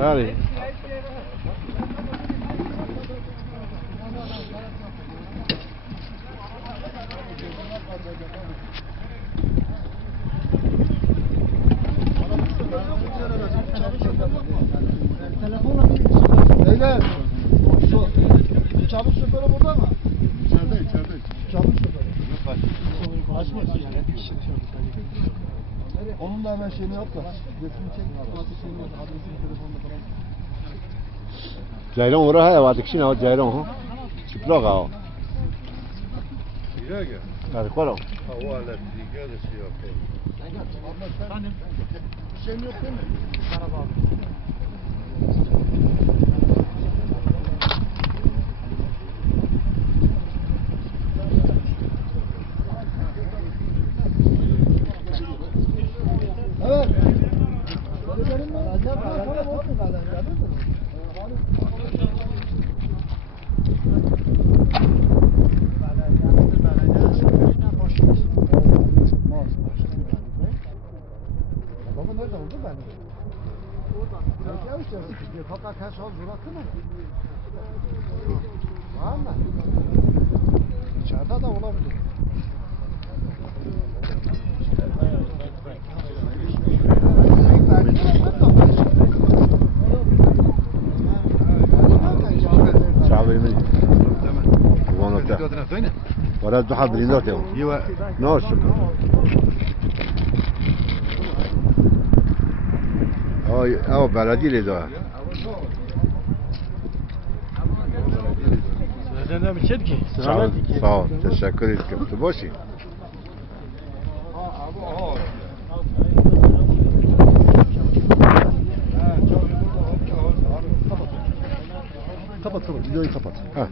Tabii. Beyler. Çabuk şoförü burada mı? İçeride içeride. Çabuk şoförü. Açma. Onun da hemen şeyini yap da. Resmini çek. Şeyini yap. Adresini, telefonunu falan. Ceylan oraya haya var dikişin ha ceylan ha. Çıplak ha. Diga. Hadi kola. Hava elektriğe de şey yapıyor. Abla sen bir şeyin yok değil mi? Evet. Benim alacağım. Para olsun alacağım. Baba nerede oldu ben? Oradan. Ya işte fakat her şey bıraktı mı? Vita. Guardate già per l'indotte. Io No, Oh, oh, bella di lì da. Sağ, sağ ol. Teşekkür ederim. Tuboşi. Kapat kapat. Videoyu kapat. Ha.